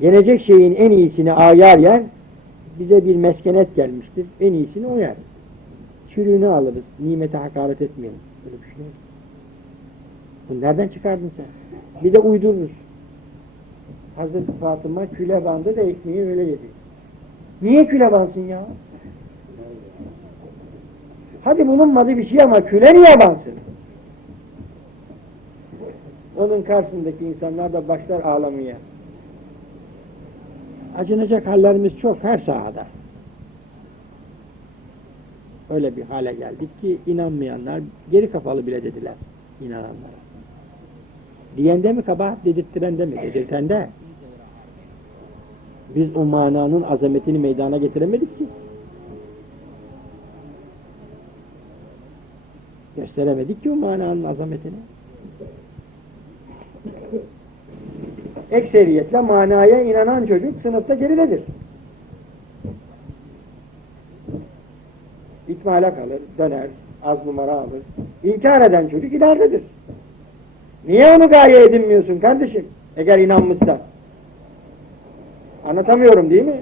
Yenecek şeyin en iyisini ayar yer, bize bir meskenet gelmiştir. En iyisini o yer. Çürüğünü alırız. Nimete hakaret etmeyelim. Böyle bir şey yok. Bunu nereden çıkardın sen? Bir de uydururuz. Hazreti Fatıma küle bandı da ekmeği öyle yedi. Niye küle bansın ya? Hadi bulunmadı bir şey ama küle niye bansın? Onun karşısındaki insanlar da başlar ağlamaya. Acınacak hallerimiz çok her sahada. Öyle bir hale geldik ki inanmayanlar geri kafalı bile dediler inananlara. Diyende mi kabahat dedirttirende mi? Dedirtende. Biz o mananın azametini meydana getiremedik ki. Gösteremedik ki o mananın azametini. Ekseriyetle manaya inanan çocuk sınıfta geridedir. İkmale kalır, döner, az numara alır. İnkar eden çocuk ileridedir. Niye onu gaye edinmiyorsun kardeşim? Eğer inanmışsan. Anlatamıyorum değil mi?